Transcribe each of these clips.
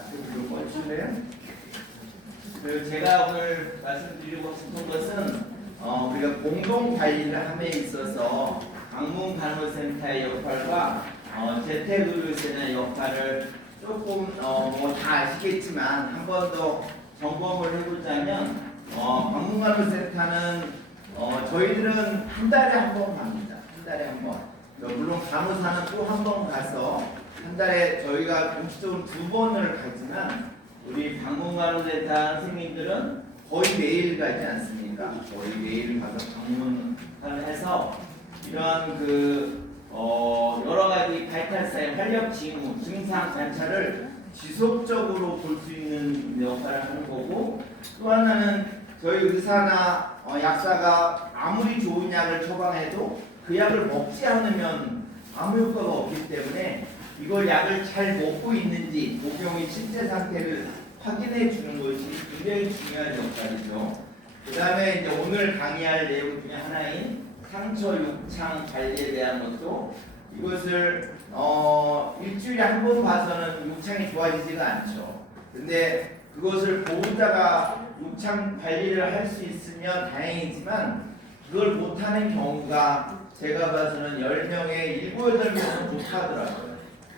앞으로 꺼주실래요? 제가 오늘 말씀드리고 싶은 것은 우리가 공동 관리를 함에 있어서 방문간호센터의 역할과 재택의료센터의 역할을 조금 다 아시겠지만 한 번 더 점검을 해보자면 방문간호센터는 저희들은 한 달에 한 번 갑니다. 한 달에 한 번. 물론 간호사는 또 한 번 가서 한 달에 저희가 공식적으로 2번을 가지만 우리 방문간호센터 선생님들은 거의 매일 가지 않습니까? 거의 매일 가서 방문을 해서 이러한 여러 가지 발달사의 활력 징후, 증상 관찰을 지속적으로 볼 수 있는 역할을 하는 거고, 또 하나는 저희 의사나 약사가 아무리 좋은 약을 처방해도 그 약을 먹지 않으면 아무 효과가 없기 때문에 이걸 약을 잘 먹고 있는지 복용의 실제 상태를 확인해 주는 것이 굉장히 중요한 역할이죠. 그 다음에 이제 오늘 강의할 내용 중에 하나인 상처 욕창 관리에 대한 것도 이것을 일주일에 한 번 봐서는 욕창이 좋아지지가 않죠. 근데 그것을 보호자가 욕창 관리를 할 수 있으면 다행이지만 그걸 못하는 경우가 제가 봐서는 10명에 7, 8명은 못하더라고요.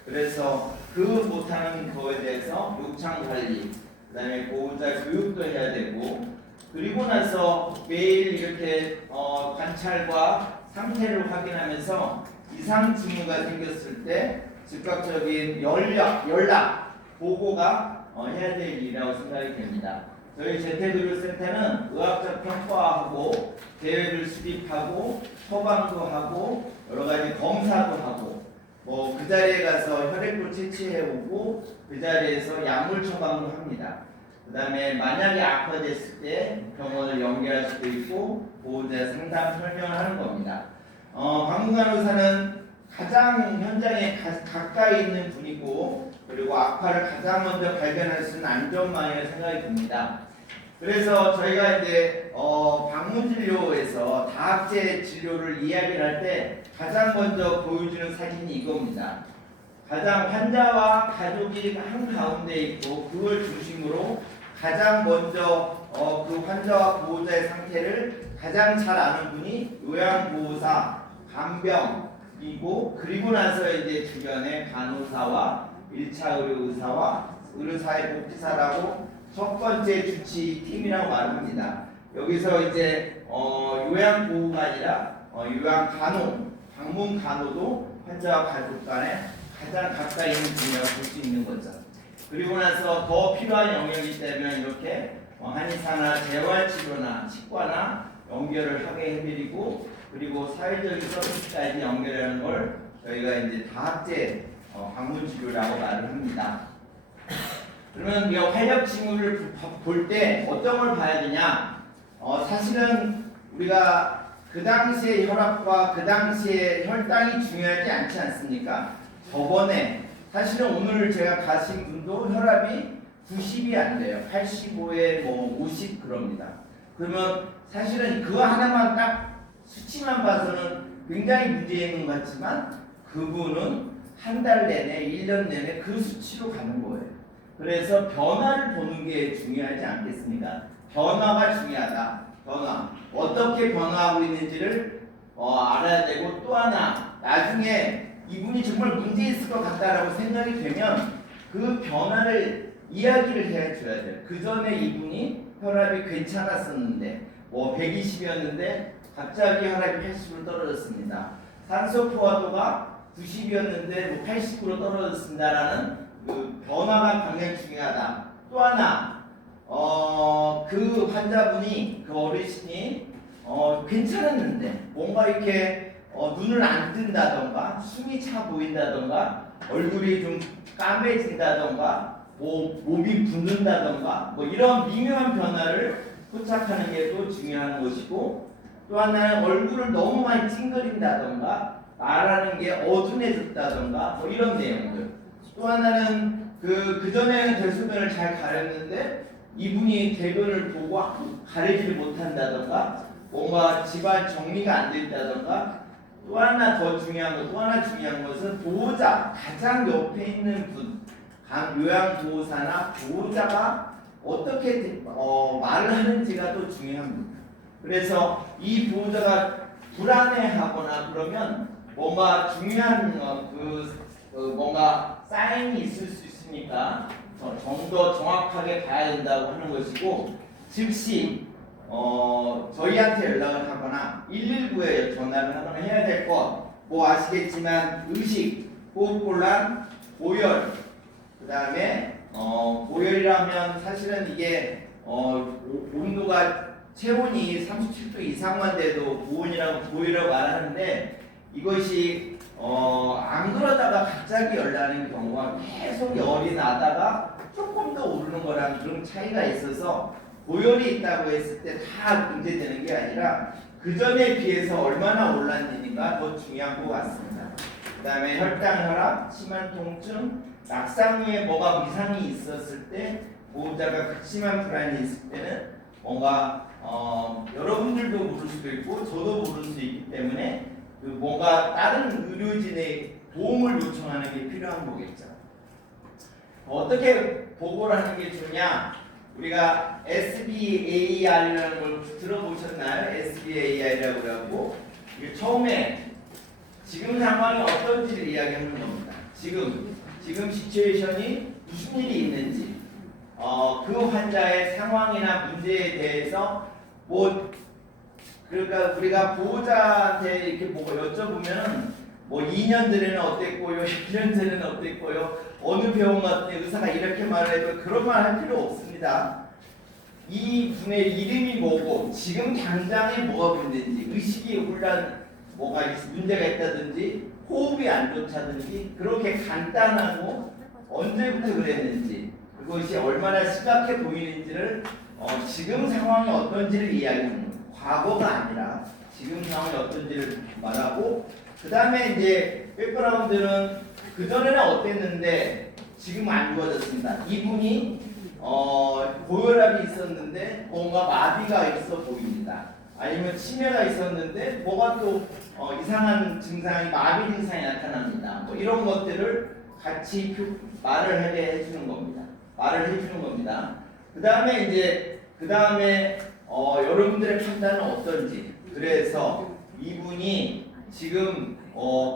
그래서 그 못하는 거에 대해서 욕창 관리, 그 다음에 보호자 교육도 해야 되고, 그리고 나서 매일 이렇게 관찰과 상태를 확인하면서 이상 징후가 생겼을 때 즉각적인 연락 보고가 해야 될 일이라고 생각이 됩니다. 저희 재택의료센터는 의학적 평가하고 대회를 수립하고 처방도 하고 여러 가지 검사도 하고 그 자리에 가서 혈액도 채취해오고 그 자리에서 약물 처방도 합니다. 그 다음에 만약에 악화됐을 때 병원을 연계할 수도 있고 보호자 상담 설명을 하는 겁니다. 방문간호사는 가장 현장에 가까이 있는 분이고 그리고 악화를 가장 먼저 발견할 수 있는 안전망이라고 생각이 듭니다. 그래서 저희가 이제 방문진료에서 다학제 진료를 이야기를 할 때 가장 먼저 보여주는 사진이 이겁니다. 가장 환자와 가족이 한가운데 있고 그걸 중심으로 가장 먼저 그 환자와 보호자의 상태를 가장 잘 아는 분이 요양보호사, 간병이고 그리고 나서 이제 주변에 간호사와 1차 의료의사와 의료사회복지사라고 첫 번째 주치 팀이라고 말합니다. 여기서 이제 요양보호가 아니라 요양간호, 방문간호도 환자와 가족 간에 가장 가까이 있는 분이라고 볼 수 있는 거죠. 그리고 나서 더 필요한 영역이 되면 이렇게 한의사나 재활치료나 치과나 연결을 하게 해드리고 그리고 사회적인 서비스까지 연결하는 걸 저희가 이제 다학제 방문치료라고 말을 합니다. 그러면 이 활력 징후를 볼 때 어떤 걸 봐야 되냐? 사실은 우리가 그 당시의 혈압과 그 당시의 혈당이 중요하지 않지 않습니까? 저번에 사실은 오늘 제가 가신 분도 혈압이 90이 안 돼요. 85에 50 그럽니다. 그러면 사실은 그거 하나만 딱 수치만 봐서는 굉장히 문제 있는 것 같지만 그분은 한 달 내내 1년 내내 그 수치로 가는 거예요. 그래서 변화를 보는 게 중요하지 않겠습니까? 변화가 중요하다. 변화. 어떻게 변화하고 있는지를 알아야 되고 또 하나 나중에 이분이 정말 문제 있을 것 같다라고 생각이 되면 그 변화를 이야기를 해줘야 돼요. 그 전에 이분이 혈압이 괜찮았었는데 120이었는데 갑자기 혈압이 80으로 떨어졌습니다. 산소 포화도가 90이었는데 80으로 떨어졌습니다라는 그 변화가 굉장히 중요하다. 또 하나 그 환자분이 그 어르신이 괜찮았는데 뭔가 이렇게 눈을 안 뜬다던가 숨이 차 보인다던가 얼굴이 좀 까매진다던가 몸이 붓는다던가 이런 미묘한 변화를 포착하는 게 또 중요한 것이고 또 하나는 얼굴을 너무 많이 찡그린다던가 말하는 게 어둔해졌다던가 이런 내용들. 또 하나는 그 전에는 대소변을 잘 가렸는데 이분이 대변을 보고 가리지를 못한다던가 뭔가 집안 정리가 안 됐다던가 또 하나 중요한 것은 보호자 가장 옆에 있는 분 요양보호사나 보호자가 어떻게 말을 하는지가 또 중요합니다. 그래서 이 보호자가 불안해하거나 그러면 뭔가 중요한 뭔가 사인이 있을 수 있으니까 좀 더 정확하게 봐야 된다고 하는 것이고, 즉시 저희한테 연락을 하거나 119에 전화를 하거나 해야 될 것, 뭐 아시겠지만 의식, 호흡곤란, 고열, 그 다음에 고열이라면 사실은 이게 온도가 체온이 37도 이상만 돼도 고열이라고 말하는데, 이것이 안 그러다가 갑자기 열나는 경우가 계속 열이 나다가 조금 더 오르는 거랑 그런 차이가 있어서, 고열이 있다고 했을 때 다 문제되는 게 아니라 그 전에 비해서 얼마나 올랐느냐가 더 중요한 것 같습니다. 그 다음에 혈당, 혈압, 심한 통증, 낙상 후에 뭐가 이상이 있었을 때, 보호자가 극심한 불안이 있을 때는 뭔가 여러분들도 모를 수도 있고 저도 모를 수 있기 때문에 뭔가 다른 의료진의 도움을 요청하는 게 필요한 거겠죠. 어떻게 보고를 하는 게 좋냐? 우리가 SBAR이라는 걸 들어보셨나요? SBAR이라고 하고, 이게 처음에 지금 상황이 어떤지를 이야기하는 겁니다. 지금 시츄에이션이 무슨 일이 있는지, 그 환자의 상황이나 문제에 대해서 그러니까 우리가 보호자한테 이렇게 뭐 여쭤보면은 뭐 2년 전에는 어땠고요, 1년 전에는 어땠고요, 어느 병원 갔더니 의사가 이렇게 말해도 그런 말 할 필요 없습니다. 이 분의 이름이 뭐고 지금 당장에 뭐가 문제인지, 의식이 뭐가 문제가 있다든지 호흡이 안 좋다든지, 그렇게 간단하고 언제부터 그랬는지, 그것이 얼마나 심각해 보이는지를 지금 상황이 어떤지를 이야기하는 거예요. 과거가 아니라 지금 상황이 어떤지를 말하고, 그 다음에 이제 백그라운드는 그 전에는 어땠는데 지금 안 좋아졌습니다. 이분이 고혈압이 있었는데 뭔가 마비가 있어 보입니다. 아니면 치매가 있었는데 뭐가 또 이상한 증상이, 마비 증상이 나타납니다. 뭐 이런 것들을 같이 말을 하게 해주는 겁니다. 그 다음에 여러분들의 판단은 어떤지. 그래서 이분이 지금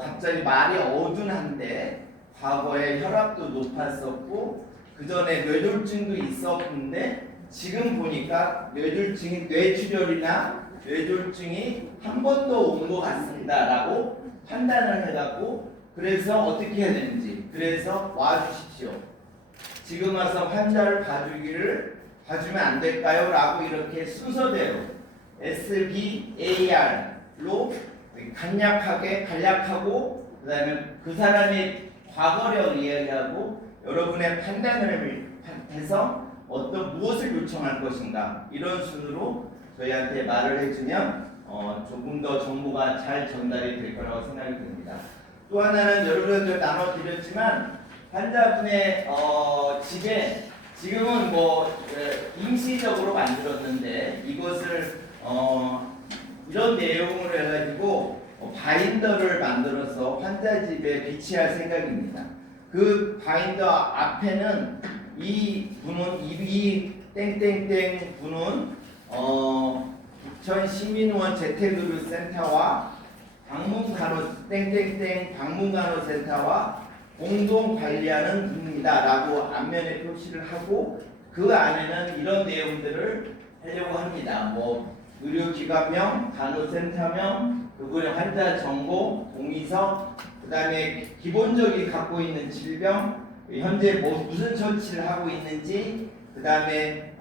갑자기 말이 어둔한데 과거에 혈압도 높았었고 그 전에 뇌졸중도 있었는데 지금 보니까 뇌출혈이나 뇌졸중이 한 번 더 온 것 같습니다라고 판단을 해갖고, 그래서 어떻게 해야 되는지, 그래서 와주십시오. 지금 와서 환자를 봐주면 안 될까요? 라고 이렇게 순서대로 SBAR로 간략하고, 그 다음에 그 사람의 과거력을 이야기하고 여러분의 판단을 해서 무엇을 요청할 것인가, 이런 순으로 저희한테 말을 해주면 조금 더 정보가 잘 전달이 될 거라고 생각이 듭니다. 또 하나는 여러분들 나눠드렸지만, 환자분의 집에 지금은 임시적으로 만들었는데 이것을 이런 내용으로 해가지고 바인더를 만들어서 환자 집에 비치할 생각입니다. 그 바인더 앞에는 이 땡땡땡 분은 부천 시민의원 재택의료센터와 방문간호센터와 공동 관리하는 분입니다라고 앞면에 표시를 하고, 그 안에는 이런 내용들을 하려고 합니다. 의료기관명, 간호센터명, 그분의 환자 정보, 동의서, 그 다음에 기본적인 갖고 있는 질병, 현재 무슨 처치를 하고 있는지, 그 다음에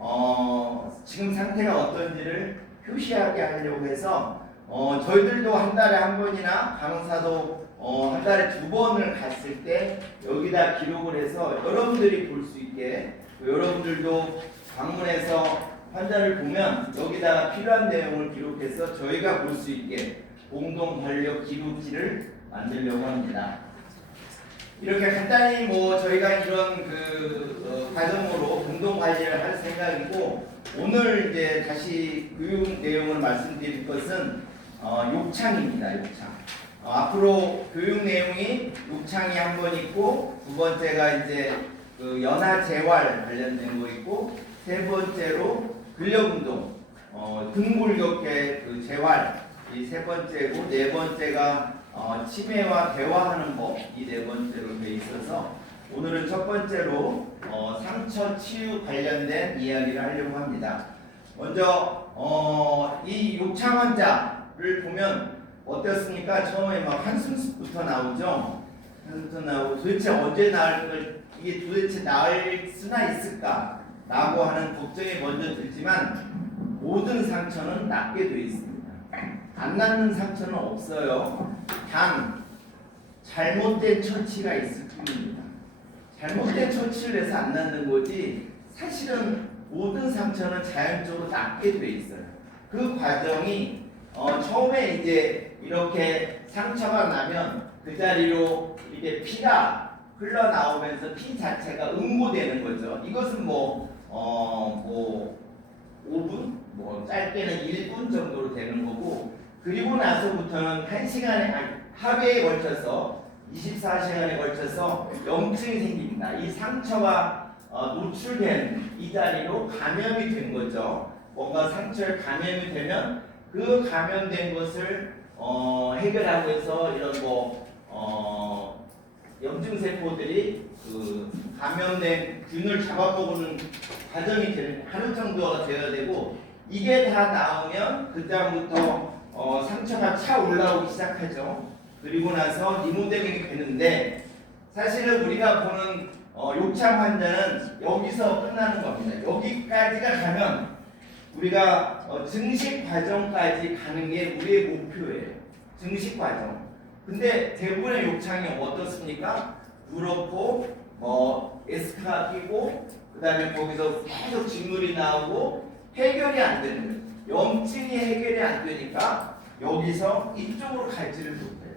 지금 상태가 어떤지를 표시하게 하려고 해서 저희들도 한 달에 한 번이나 간호사도 한 달에 2번을 갔을 때 여기다 기록을 해서 여러분들이 볼 수 있게, 여러분들도 방문해서 환자를 보면 여기다가 필요한 내용을 기록해서 저희가 볼 수 있게 공동 관력 기록지를 만들려고 합니다. 이렇게 간단히 저희가 이런 과정으로 공동 관리를 할 생각이고, 오늘 이제 다시 교육 내용을 말씀드릴 것은 욕창입니다. 앞으로 교육 내용이 욕창이 한 번 있고, 두 번째가 이제 그 연하재활 관련된 거 있고, 세 번째로 근력운동, 등골격계 그 재활 이 세 번째고, 네 번째가 치매와 대화하는 법 이 네 번째로 돼 있어서 오늘은 첫 번째로 상처 치유 관련된 이야기를 하려고 합니다. 먼저 이 욕창 환자를 보면 어떻습니까? 처음에 막 한숨부터 나오죠. 한숨부터 나오고 도대체 언제 나을 걸, 이게 도대체 나을 수나 있을까? 라고 하는 걱정이 먼저 들지만 모든 상처는 낫게 되어 있습니다. 안 낫는 상처는 없어요. 단 잘못된 처치가 있을 뿐입니다. 잘못된 처치를 해서 안 낫는 거지 사실은 모든 상처는 자연적으로 낫게 돼 있어요. 그 과정이 처음에 이제 이렇게 상처가 나면 그 자리로 이렇게 피가 흘러나오면서 피 자체가 응고되는 거죠. 이것은 뭐 5분, 뭐 짧게는 1분 정도로 되는 거고, 그리고 나서부터는 1시간에 하루에 걸쳐서 24시간에 걸쳐서 염증이 생깁니다. 이 상처가 노출된 이 자리로 감염이 된 거죠. 뭔가 상처에 감염이 되면 그 감염된 것을 해결하고 해서 이런 염증 세포들이 그 감염된 균을 잡아먹는 과정이 되는 하루 정도가 되어야 되고, 이게 다 나오면 그 다음부터 상처가 차 올라오기 시작하죠. 그리고 나서 리모델링이 되는데, 사실은 우리가 보는 욕창 환자는 여기서 끝나는 겁니다. 여기까지가 가면 우리가 증식 과정까지 가는 게 우리의 목표예요. 증식 과정. 근데 대부분의 욕창이 어떻습니까? 누렇고 에스카 끼고 그 다음에 거기서 계속 진물이 나오고 해결이 안 되는 거예요. 염증이 해결이 안 되니까 여기서 이쪽으로 갈지를 못해요.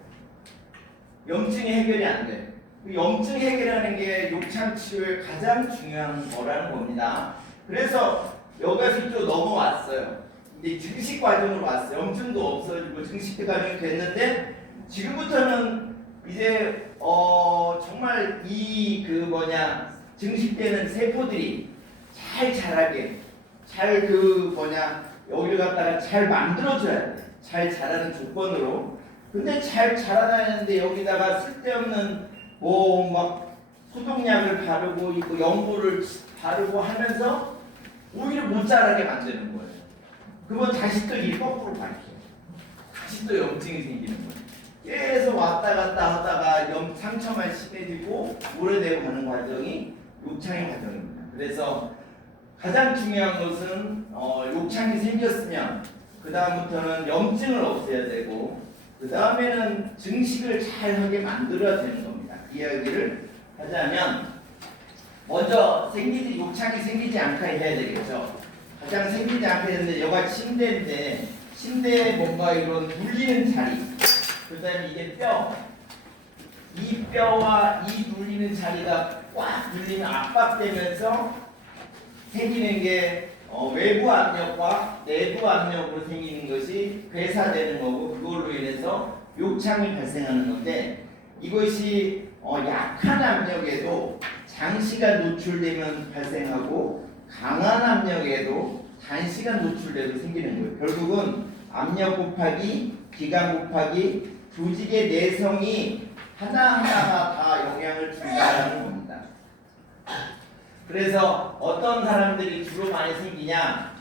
염증이 해결이 안 돼. 그 염증 해결하는 게 욕창 치료의 가장 중요한 거라는 겁니다. 그래서 여기서 이쪽 넘어왔어요. 이제 증식 과정으로 왔어요. 염증도 없어지고 증식 과정이 됐는데, 지금부터는 이제 정말 이 증식되는 세포들이 잘 자라게, 여기를 갖다가 잘 만들어줘야 돼. 잘 자라는 조건으로. 근데 잘 자라나는데 여기다가 쓸데없는 소독약을 바르고 있고 연고를 바르고 하면서 오히려 못 자라게 만드는 거예요. 그건 다시 또 이 거꾸로 밝혀요. 다시 또 염증이 생기는 거예요. 계속 왔다 갔다 하다가 상처만 심해지고 오래되고 가는 과정이 욕창의 과정입니다. 그래서 가장 중요한 것은 욕창이 생겼으면 그 다음부터는 염증을 없애야 되고, 그 다음에는 증식을 잘하게 만들어야 되는 겁니다. 이야기를 하자면 먼저 욕창이 생기지 않게 해야 되겠죠. 가장 생기지 않게 되는데, 여기가 침대인데 침대에 뭔가 이런 눌리는 자리, 그 다음에 이게 이 뼈와 이 눌리는 자리가 꽉 눌리면 압박되면서 생기는 게 외부 압력과 내부 압력으로 생기는 것이 괴사되는 거고, 그걸로 인해서 욕창이 발생하는 건데, 이것이 약한 압력에도 장시간 노출되면 발생하고 강한 압력에도 단시간 노출돼도 생기는 거예요. 결국은 압력 곱하기 기관 곱하기 조직의 내성이 하나하나가 다 영향을 준다는 겁니다. 그래서 어떤 사람들이 주로 많이 생기냐?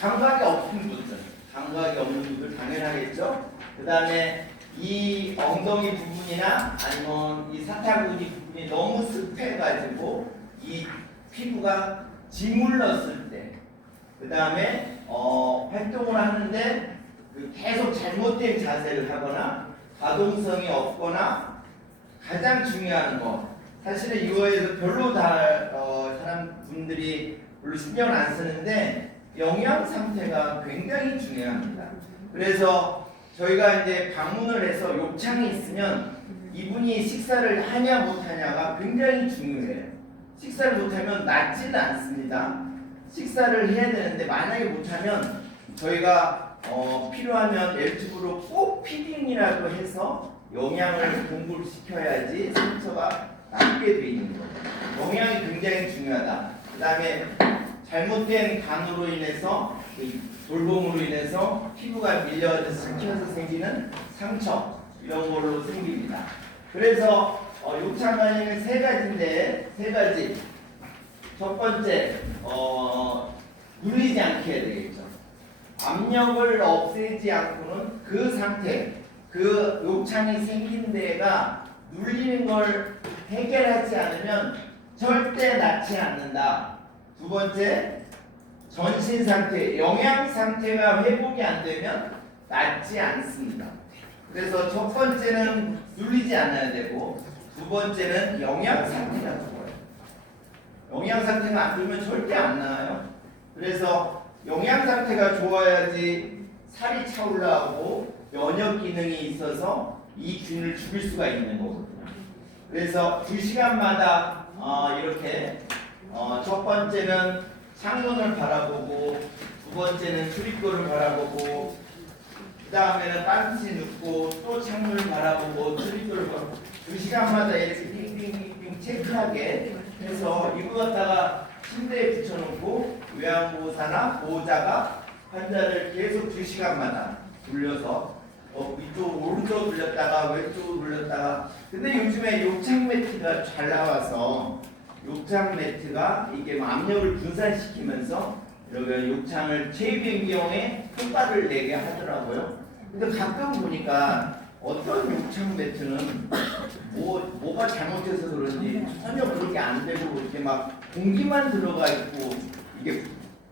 감각이 없는 분들 당연하겠죠. 그 다음에 이 엉덩이 부분이나 아니면 이 사타구니 부분이 너무 습해가지고 이 피부가 짓물렀을 때, 그 다음에 활동을 하는데 계속 잘못된 자세를 하거나 가동성이 없거나, 가장 중요한 거, 사실은 이거에서 별로 사람분들이 별로 신경을 안 쓰는데 영양 상태가 굉장히 중요합니다. 그래서 저희가 이제 방문을 해서 욕창이 있으면 이분이 식사를 하냐 못하냐가 굉장히 중요해요. 식사를 못하면 낫지는 않습니다. 식사를 해야 되는데 만약에 못하면 저희가 필요하면 유튜브로 꼭 피딩이라도 해서 영양을 공부를 시켜야지 상처가 낫게 돼 있는 거예요. 영양이 굉장히 중요하다. 그 다음에 잘못된 간으로 인해서 돌봄으로 인해서 피부가 밀려서 생기는 상처 이런 걸로 생깁니다. 그래서 욕창간에는 세 가지인데 세 가지. 첫 번째 눌리지 않게 해야 되겠죠. 압력을 없애지 않고는 그 상태, 그 욕창이 생긴 데가 눌리는 걸 해결하지 않으면 절대 낫지 않는다. 두 번째, 전신 상태, 영양 상태가 회복이 안 되면 낫지 않습니다. 그래서 첫 번째는 눌리지 않아야 되고 두 번째는 영양 상태가 좋아요. 영양 상태가 안 좋으면 절대 안 나아요. 그래서 영양 상태가 좋아야지 살이 차올라오고 면역 기능이 있어서 이 균을 죽일 수가 있는 거거든요. 그래서 2시간마다 이렇게 첫 번째는 창문을 바라보고 두 번째는 출입구를 바라보고 그 다음에는 반드시 눕고 또 창문을 바라보고 출입구를 바라보고 2시간마다 이렇게 빙빙빙빙 체크하게 해서 이거 갖다가 침대에 붙여놓고 요양보호사나 보호자가 환자를 계속 2시간마다 돌려서 이쪽 오른쪽 돌렸다가 왼쪽으로 돌렸다가 근데 요즘에 욕창 매트가 잘 나와서 욕창 매트가 이게 압력을 분산시키면서 여기 욕창을 최변경에 효과를 내게 하더라고요. 근데 가끔 보니까 어떤 욕창 매트는 뭐가 잘못해서 그런지 전혀 그렇게 안 되고 이렇게 막 공기만 들어가 있고 이게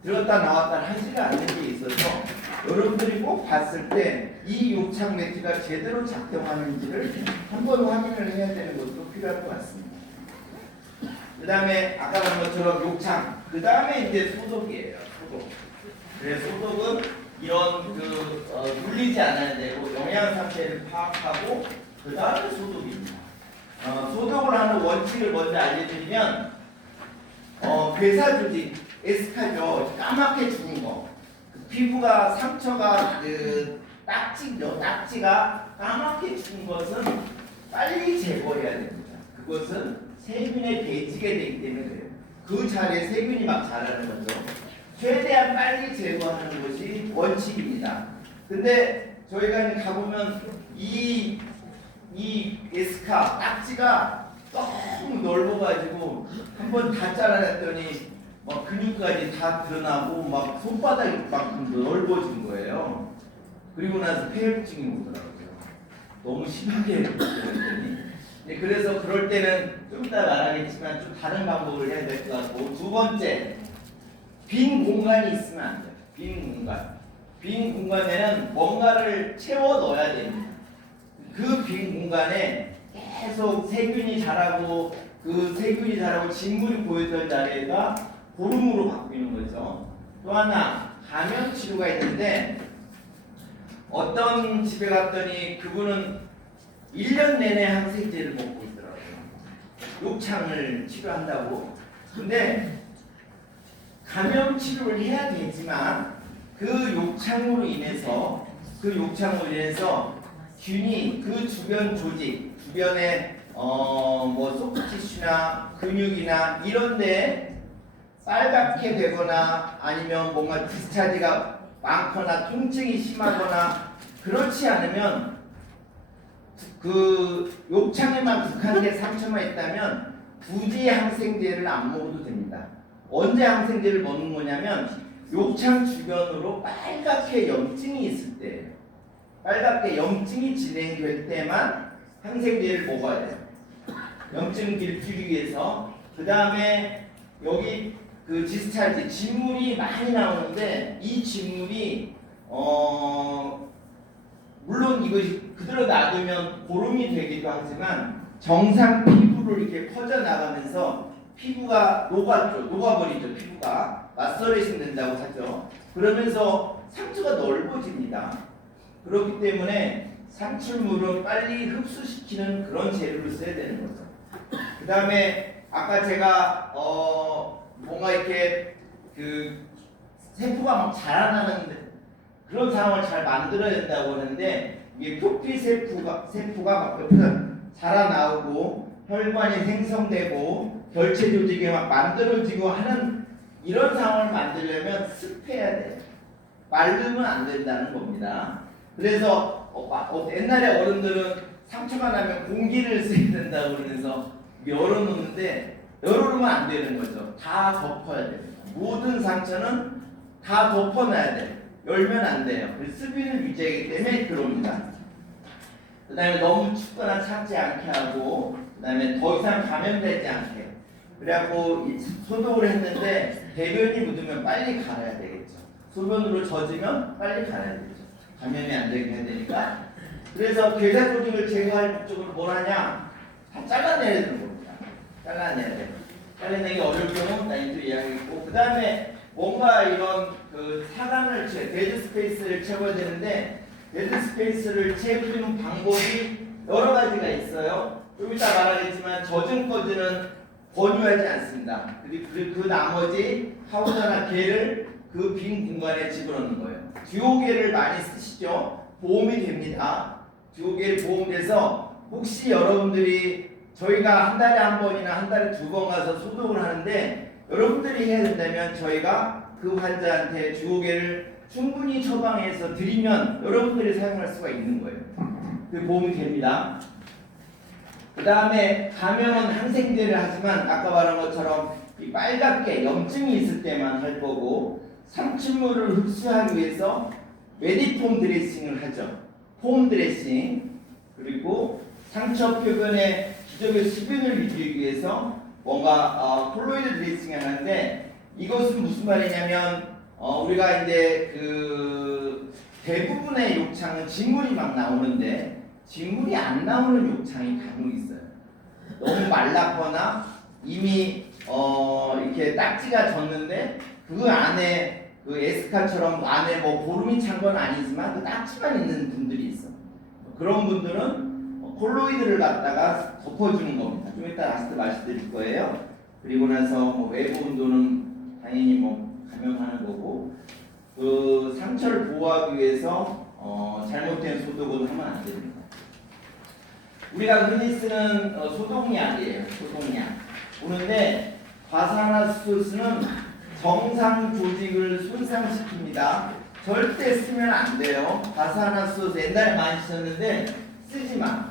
들었다 나왔다 하지가 않는 게 있어서 여러분들이 꼭 봤을 때 이 욕창 매트가 제대로 작동하는지를 한번 확인을 해야 되는 것도 필요할 것 같습니다. 그 다음에 아까 본 것처럼 욕창, 그 다음에 이제 소독이에요. 소독. 그래서 소독은 이런 눌리지 않아야 되고 영양 상태를 파악하고 그 다음에 소독입니다. 소독을 하는 원칙을 먼저 알려드리면 괴사 조직, 에스카죠. 까맣게 죽은 거. 피부가 상처가 딱지죠. 딱지가 까맣게 죽은 것은 빨리 제거해야 됩니다. 그것은 세균의 배지가 되기 때문에 그래요. 그 자리에 세균이 막 자라는 거죠. 최대한 빨리 제거하는 것이 원칙입니다. 근데 저희가 가보면 이 에스카 딱지가 너무 넓어가지고 한번 다 잘라냈더니 막 근육까지 다 드러나고 막 손바닥만큼 넓어진 거예요. 그리고 나서 폐혈증이 오더라고요. 너무 심하게 그랬더니. 그래서 그럴 때는 좀 이따 말하겠지만 좀 다른 방법을 해야 될 것 같고 두 번째, 빈 공간이 있으면 안 돼요. 빈 공간. 빈 공간에는 뭔가를 채워 넣어야 됩니다. 그 빈 공간에 계속 세균이 자라고 그 세균이 자라고 진물이 보였던 자리가 고름으로 바뀌는 거죠. 또 하나 감염 치료가 있는데 어떤 집에 갔더니 그분은 1년 내내 항생제를 먹고 있더라고요. 욕창을 치료한다고. 근데 감염 치료를 해야 되지만 그 욕창으로 인해서 균이 그 주변 조직, 주변에 뭐 소프티슈나 근육이나 이런데 빨갛게 되거나 아니면 뭔가 디스차지가 많거나 통증이 심하거나 그렇지 않으면 그 욕창에만 국한된 상처만 있다면 굳이 항생제를 안 먹어도 됩니다. 언제 항생제를 먹는 거냐면 욕창 주변으로 빨갛게 염증이 있을 때예요. 빨갛게 염증이 진행될 때만 항생제를 먹어야 돼요. 염증기를 줄이기 위해서. 그 다음에 여기 그 디스차지 진물이 많이 나오는데 이 진물이 물론 이것이 그대로 놔두면 고름이 되기도 하지만 정상 피부로 이렇게 퍼져 나가면서 피부가 녹아버리죠. 피부가 마스터레이션 된다고 하죠. 그러면서 상처가 넓어집니다. 그렇기 때문에 상출물은 빨리 흡수시키는 그런 재료를 써야 되는 거죠. 그 다음에 아까 제가 뭔가 이렇게 그 세포가 막 자라나는 그런 상황을 잘 만들어야 된다고 하는데 이게 표피 세포가 막 옆에서 자라나오고 혈관이 생성되고 결체 조직이 막 만들어지고 하는 이런 상황을 만들려면 습해야 돼요. 마르면 안 된다는 겁니다. 그래서 옛날에 어른들은 상처가 나면 공기를 써야 된다고 그러면서 열어놓는데 열어놓으면 안 되는 거죠. 다 덮어야 됩니다. 모든 상처는 다 덮어놔야 돼요. 열면 안 돼요. 습유는 유지하기 때문에 그럽니다. 그 다음에 너무 춥거나 차지 않게 하고, 그 다음에 더 이상 감염되지 않게. 그래갖고 소독을 했는데 대변이 묻으면 빨리 갈아야 되겠죠. 소변으로 젖으면 빨리 갈아야 되죠. 감염이 안 되게 해야 되니까. 그래서 괴사 조직을 제거할 목적으로 뭘 하냐? 다 잘라내야 되는 겁니다. 잘라내야 돼요. 잘라내기 어려울 경우 나이도 이야기했고, 그 다음에 뭔가 이런 그 사관을 데드 스페이스를 채워야 되는데 데드 스페이스를 채우는 방법이 여러 가지가 있어요. 좀 이따 말하겠지만 젖은 거즈는 권유하지 않습니다. 그리고 그 나머지 파우더나 게를 그 빈 공간에 집어넣는 거예요. 듀오겔을 많이 쓰시죠? 보험이 됩니다. 듀오겔 보험돼서 혹시 여러분들이 저희가 한 달에 한 번이나 한 달에 두 번 가서 소독을 하는데 여러분들이 해야 된다면 저희가 그 환자한테 듀오겔을 충분히 처방해서 드리면 여러분들이 사용할 수가 있는 거예요. 그 보험이 됩니다. 그 다음에 감염은 항생제를 하지만 아까 말한 것처럼 이 빨갛게 염증이 있을 때만 할 거고 삼침물을 흡수하기 위해서 메디폼 드레싱을 하죠. 폼 드레싱. 그리고 상처 표면에 기존의 수분을 유지하기 위해서 뭔가 콜로이드 드레싱을 하는데 이것은 무슨 말이냐면 우리가 이제 그 대부분의 욕창은 진물이 막 나오는데 진물이 안 나오는 욕창이 간혹 있어요. 너무 말랐거나 이미 이렇게 딱지가 졌는데 그 안에 그 에스카처럼 안에 뭐 보름이 찬 건 아니지만 그 딱지만 있는 분들이 있어. 그런 분들은 콜로이드를 갖다가 덮어주는 겁니다. 좀 이따 라스트 말씀드릴 거예요. 그리고 나서 뭐 외부 온도는 당연히 뭐 감염하는 거고 그 상처를 보호하기 위해서 잘못된 소독은 하면 안 됩니다. 우리가 흔히 쓰는 소독약이에요. 소독약. 보는데 과산화수소는 정상 조직을 손상시킵니다. 절대 쓰면 안 돼요. 과산화수소 옛날에 많이 썼는데 쓰지 마.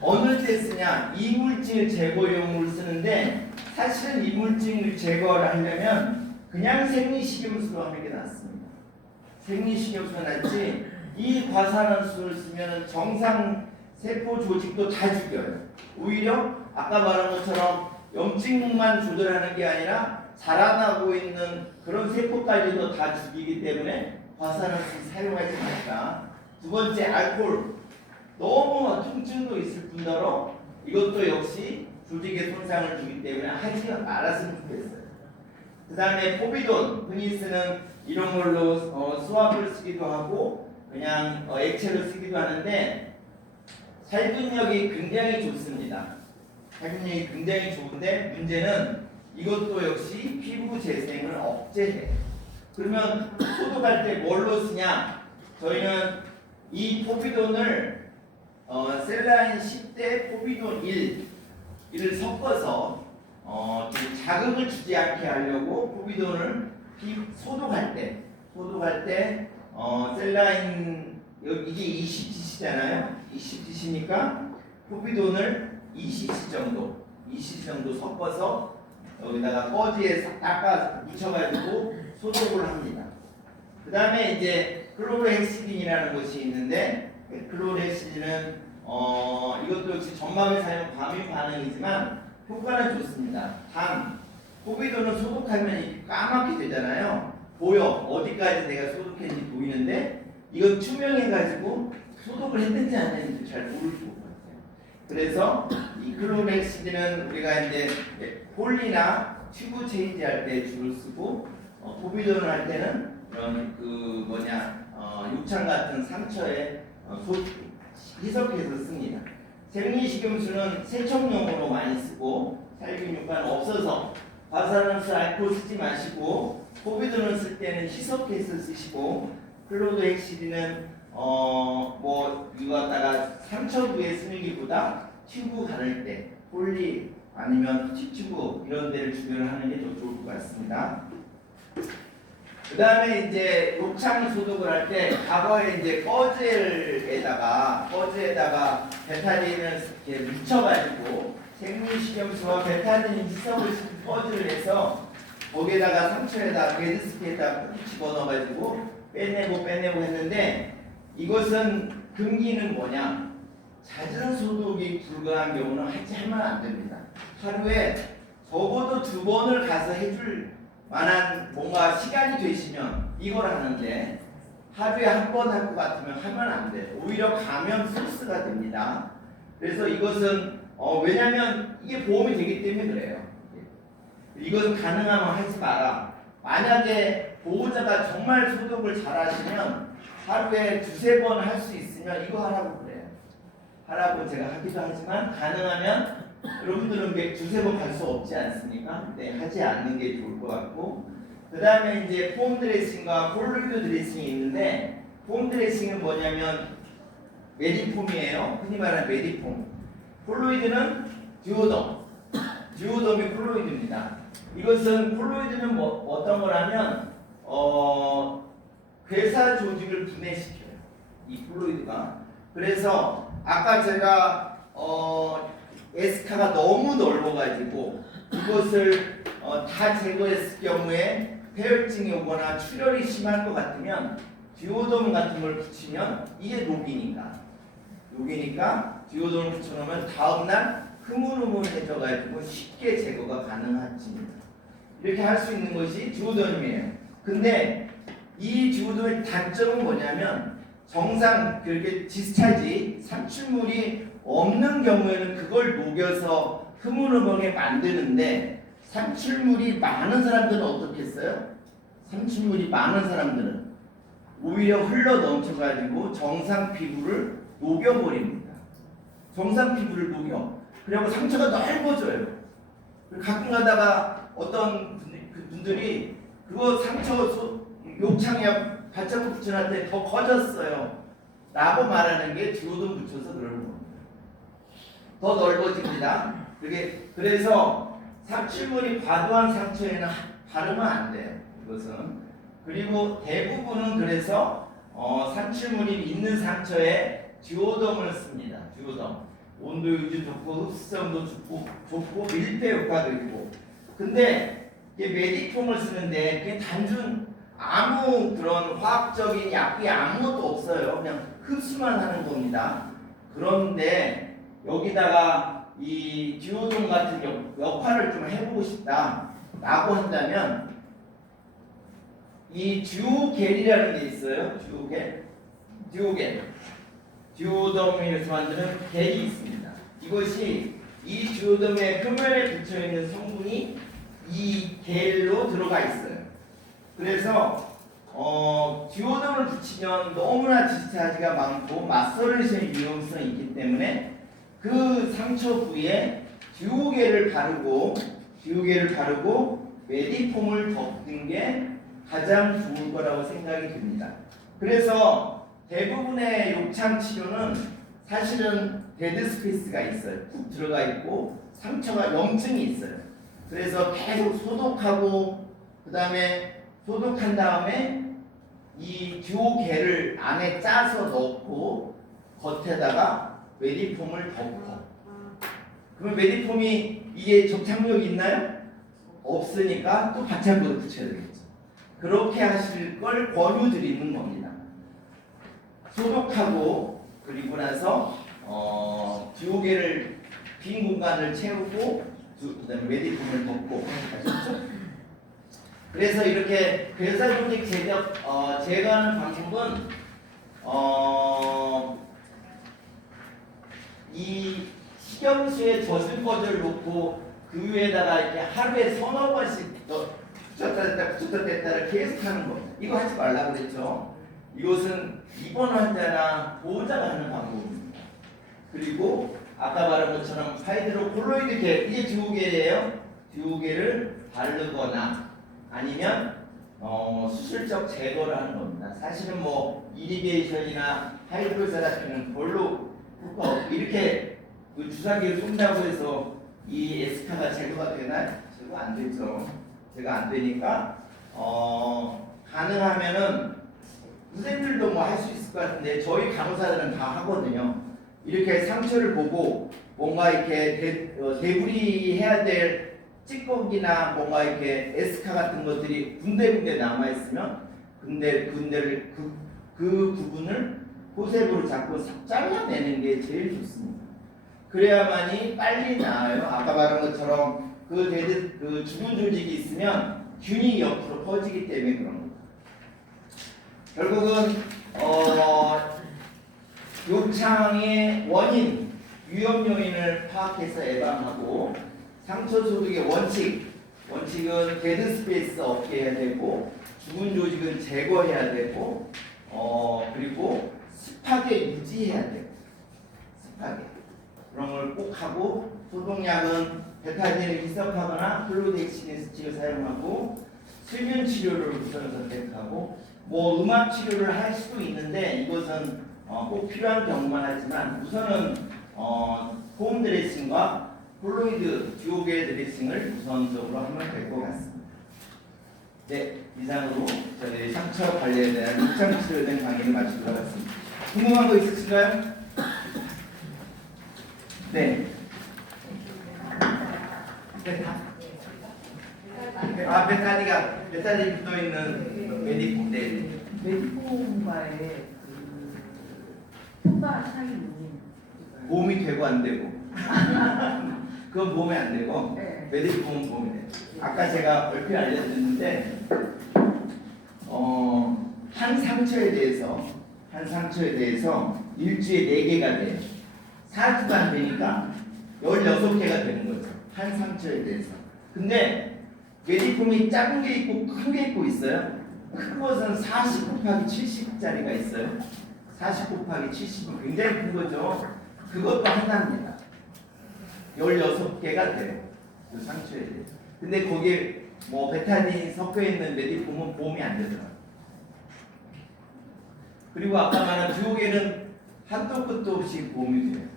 어느 때 쓰냐? 이물질 제거용으로 쓰는데 사실은 이물질 제거를 하려면 그냥 생리식염수로 하는 게 낫습니다. 생리식염수가 낫지 이 과산화수소를 쓰면 정상 세포 조직도 다 죽여요. 오히려 아까 말한 것처럼 염증만 조절하는 게 아니라 자라나고 있는 그런 세포까지도 다 죽이기 때문에 과산화수소 사용하지 말까. 두 번째 알코올. 너무 통증도 있을 뿐더러 이것도 역시 조직에 손상을 주기 때문에 하지 말았으면 좋겠어요. 그 다음에 포비돈 흔히 쓰는 이런 걸로 수압을 쓰기도 하고 그냥 액체로 쓰기도 하는데 살균력이 굉장히 좋습니다. 살균력이 굉장히 좋은데 문제는 이것도 역시 피부 재생을 억제해. 그러면 소독할 때 뭘로 쓰냐? 저희는 이 포비돈을 셀라인 10대 포비돈 1을 섞어서 자극을 주지 않게 하려고 포비돈을 소독할 때 셀라인 이게 20cc잖아요. 20cc니까 포비돈을 20cc 정도 섞어서 여기다가 꺼지에 닦아 묻혀가지고 소독을 합니다. 그 다음에 이제 클로로헥시딘이라는 것이 있는데 클로로헥시딘은 이것도 역시 점막을 사용 과민 반응이지만 효과는 좋습니다. 단 포비돈을 소독하면 까맣게 되잖아요. 보여 어디까지 내가 소독했는지 보이는데 이건 투명해가지고 소독을 했는지 안 했는지 잘 모를 것 같아요. 그래서 이 클로로헥시딘은 우리가 이제 폴리나 튜브 체인지 할 때 주로 쓰고 포비돈을 할 때는 이런 욕창 같은 상처에 희석해서 씁니다. 생리식염수는 세척용으로 많이 쓰고 살균 효과는 없어서 과산화수소 알코올 쓰지 마시고 포비돈을 쓸 때는 희석해서 쓰시고 클로로헥시딘은 이거 갖다가 상처 부에 쓰는 게보다 튜브 가를 때 폴리 아니면 티튜브 이런 데를 주변하는 게 더 좋을 것 같습니다. 그 다음에 이제 욕창 소독을 할 때 과거에 이제 꺼즈에다가 베타딘을 이렇게 묻혀가지고 생리식염수와 베타딘 희석을 시킨 꺼즈를 해서 거기에다가 상처에다 베드스피에다 꾹 집어넣어가지고 빼내고 했는데 이것은 금기는 뭐냐? 잦은 소독이 불가한 경우는 하면 안 됩니다. 하루에 적어도 2번을 가서 해줄 만한 뭔가 시간이 되시면 이걸 하는데 하루에 1번 할 것 같으면 하면 안 돼요. 오히려 감염 소스가 됩니다. 그래서 이것은 왜냐하면 이게 보험이 되기 때문에 그래요. 이것은 가능하면 하지 마라. 만약에 보호자가 정말 소독을 잘 하시면 하루에 2-3번 할 수 있으면 이거 하라고 그래요. 하라고 제가 하기도 하지만 가능하면 여러분들은 2-3번 갈 수 없지 않습니까? 네, 하지 않는 게 좋을 것 같고 그 다음에 이제 폼 드레싱과 콜로이드 드레싱이 있는데 폼 드레싱은 뭐냐면 메디폼이에요. 흔히 말하는 메디폼. 콜로이드는 듀오덤이 콜로이드입니다. 이것은 콜로이드는 어떤 거라면 괴사 조직을 분해시켜요. 이 콜로이드가. 그래서 아까 제가 에스카가 너무 넓어가지고 이것을 다 제거했을 경우에 폐혈증이 오거나 출혈이 심할 것 같으면 듀오덤 같은 걸 붙이면 이게 녹이니까 듀오덤을 붙여놓으면 다음날 흐물흐물해져가지고 쉽게 제거가 가능해집니다. 이렇게 할 수 있는 것이 듀오덤이에요. 근데 이 듀오덤의 단점은 뭐냐면 정상 그렇게 디스차지 산출물이 없는 경우에는 그걸 녹여서 흐물흐물하게 만드는데 산출물이 많은 사람들은 어떻게 했어요? 산출물이 많은 사람들은 오히려 흘러 넘쳐가지고 정상 피부를 녹여버립니다. 정상 피부를 녹여. 그리고 상처가 넓어져요. 가끔 가다가 어떤 분들이 그거 상처 욕창약 발자국 붙여놨더니 더 커졌어요. 라고 말하는 게 듀오덤 붙여서 그러는 겁니다. 더 넓어집니다. 그래서 산출물이 과도한 상처에는 바르면 안 돼요. 이것은. 그리고 대부분은 그래서 산출물이 있는 상처에 듀오덤을 씁니다. 듀오덤. 온도 유지 좋고 흡수성도 좋고 밀폐 효과도 있고. 근데 이게 메디폼을 쓰는데 그게 단순 아무 그런 화학적인 약이 아무것도 없어요. 그냥 흡수만 하는 겁니다. 그런데 여기다가 이 듀오돔 같은 역할을 좀 해보고 싶다 라고 한다면 이 듀오겔이라는 게 있어요. 듀오겔 듀오돔에서 만드는 겔이 있습니다. 이것이 이 듀오돔의 표면에 붙여있는 성분이 이 겔로 들어가 있어요. 그래서 듀오돔을 붙이면 너무나 디스차지가 많고 맞서르션의 유용성이 있기 때문에 그 상처 부위에 듀오겔을 바르고 메디폼을 덮는 게 가장 좋을 거라고 생각이 듭니다. 그래서 대부분의 욕창 치료는 사실은 데드 스페이스가 있어요. 푹 들어가 있고 상처가 염증이 있어요. 그래서 계속 소독하고 그 다음에 소독한 다음에 이 듀오겔을 안에 짜서 넣고 겉에다가 메디폼을 덮어. 그러면 메디폼이 이게 접착력이 있나요? 없으니까 또 반창고를 붙여야 되겠죠. 그렇게 하실 걸 권유드리는 겁니다. 소독하고 그리고 나서 듀오겔을 빈 공간을 채우고 그다음에 메디폼을 덮고 아셨죠? 그래서 이렇게 괴사조직 제거하는 방법은 이 식염수에 젖은 것을 놓고 그 위에다가 이렇게 하루에 3-4번씩 붙였다 뗐다를 계속 하는 거. 이거 하지 말라고 그랬죠. 이것은 입원 환자나 보호자가 하는 방법입니다. 그리고 아까 말한 것처럼 하이드로콜로이드 겔, 이게 듀오겔이에요. 듀오겔을 바르거나 아니면 수술적 제거를 하는 겁니다. 사실은 뭐 이리게이션이나 하이드로세라피는 별로 효과 없고 이렇게 그 주사기를 쏜다고 해서 이 에스카가 제거가 되나요? 제거 안 되죠. 제거 안 되니까 가능하면은 선생님들도 뭐 할 수 있을 것 같은데 저희 간호사들은 다 하거든요. 이렇게 상처를 보고 뭔가 이렇게 대부리해야 될 찌꺼기나 뭔가 이렇게 에스카 같은 것들이 군데군데 남아 있으면 군데를 그 부분을 포셉으로 잡고 잘라내는 게 제일 좋습니다. 그래야만이 빨리 나아요. 아까 말한 것처럼 그 죽은 조직이 있으면 균이 옆으로 퍼지기 때문에 그런 겁니다. 결국은 요창의 원인, 위험 요인을 파악해서 예방하고 상처 소독의 원칙은 데드 스페이스 없게 해야 되고 죽은 조직은 제거해야 되고 그리고 습하게 유지해야 돼요. 습하게. 그런 걸 꼭 하고 소독약은 베타딘을 희석하거나 클로덱시니스틱을 사용하고 수면 치료를 우선 선택하고 뭐 음악 치료를 할 수도 있는데 이것은 꼭 필요한 경우만 하지만 우선은 홈 드레싱과 콜로이드 듀오게 드레싱을 우선적으로 하면 될 것 같습니다. 네, 이상으로 저희 상처 관리에 대한 입장 치료에 대한 강의를 마치도록 하겠습니다. 궁금한 거 있으신가요? 네. 베타딘이 붙어있는 메디폼. 네. 메디폼과의 효과 차이는 보험이 되고 안 되고 그건 보험이 안 되고 네. 메디폼은 보험이 돼요. 아까 제가 얼핏 알려드렸는데 한 상처에 대해서 일주에 4개가 돼요. 4주가 안 되니까 16개가 되는 거죠. 한 상처에 대해서. 근데 메디폼이 작은 게 있고 큰 게 있고 있어요. 큰 것은 40 곱하기 70짜리가 있어요. 40 곱하기 70은 굉장히 큰 거죠. 그것도 하나입니다. 16개가 돼요. 그 상처에 대해서. 근데 거기에 뭐 베타딘이 섞여 있는 메디폼은 보험이 안 되더라고요. 그리고 아까 말한 듀오게는 한도 끝도 없이 보험이 돼요.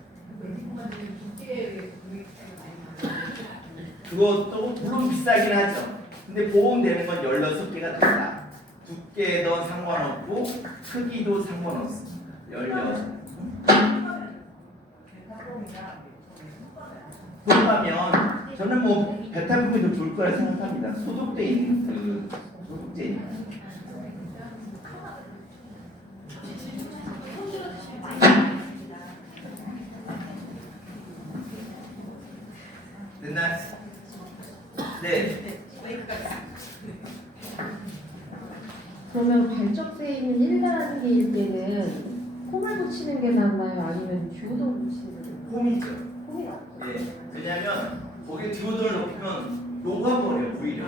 그것도 물론 비싸긴 하죠. 근데 보험되는 건 16개가 된다. 두께도 상관없고 크기도 상관없습니다. 16. 그러면 저는 뭐 베타폼이 더 좋을 거라 생각합니다. 소독돼 있는 소독제. 됐나요? 네. 그러면 발적돼 있는 1단계일 때는 폼을 붙이는 게 낫나요? 아니면 듀오도 붙이는 게 낫나요? 폼이죠. 폼이 낫죠. 네. 왜냐하면 거기에 듀오도를 넣으면 녹아버려 오히려.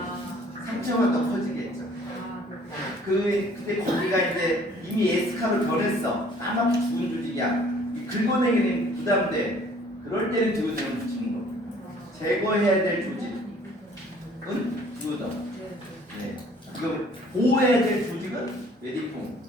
상처가 더 커지겠죠. 근데 거기가 이제 이미 에스카로 변했어. 까맣게 죽은 조직이야. 긁어내기는 부담돼. 그럴 때는 듀오도를 붙이는 거. 제거해야 될 조직은 듀오도. 네. 이거 보호해야 될 조직은 메디폼.